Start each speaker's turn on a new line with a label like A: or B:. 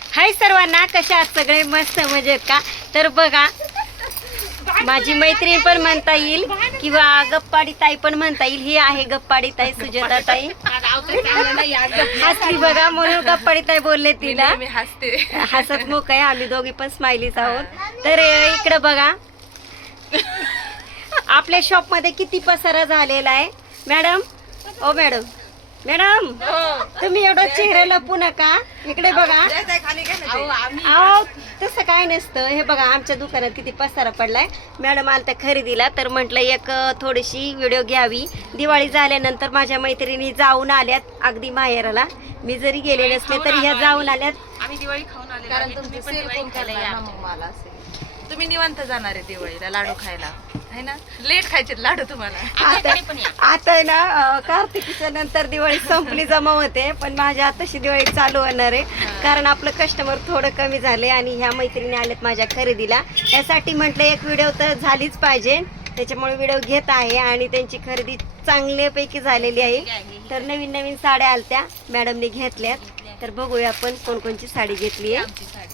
A: हाय सर्वांना, कशा आहात सगळे? मस्त मजेत का? तर बघा, माझी मैत्रीण पण म्हणता येईल किंवा गप्पाडी ताई पण म्हणता येईल. ही आहे गप्पाडी ताई, सुजाता ताई. हसली बघा, म्हणून गप्पाडी ताई बोलले तिला. हसत मुख आहे, आम्ही दोघी पण स्माइलीच आहोत. तर इकडे बघा, आपल्या शॉप मध्ये किती पसारा झालेला आहे. मॅडम, ओ मॅडम, मॅडम तुम्ही एवढं चेहरा लपू नका. इकडे बघा. अहो तसं काय नसतं. हे बघा, आमच्या दुकानात किती पसारा पडलाय. मॅडम आलत्या खरेदीला, तर म्हटलं एक थोडीशी व्हिडिओ घ्यावी. दिवाळी झाल्यानंतर माझ्या मैत्रिणी जाऊन आल्यात अगदी माहेराला. मी जरी गेले नसले तरी ह्या जाऊन आल्यात.
B: आम्ही दिवाळी खाऊन आले, कारण
C: तुमची सेल कोण करणार ना मग मला असेल. तुम्ही निवांत जाणार आहे दिवाळीला लाडू खायला, है ना? लेट खायचे लाडू तुम्हाला.
A: आता आहे ना, कार्तिकीच्या नंतर दिवाळी संपली जमा होते, पण माझ्या आताशी दिवाळी चालू होणार आहे. कारण आपलं कस्टमर थोडं कमी झाले आणि ह्या मैत्रिणी आल्यात माझ्या खरेदीला. यासाठी म्हटलं एक व्हिडिओ तर झालीच पाहिजे, त्याच्यामुळे व्हिडिओ घेत आहे. आणि त्यांची खरेदी चांगल्यापैकी झालेली आहे. तर नवीन नवीन साड्या आलत्या, मॅडमने घेतल्यात. तर बघूया आपण कोणकोणची साडी घेतली आहे.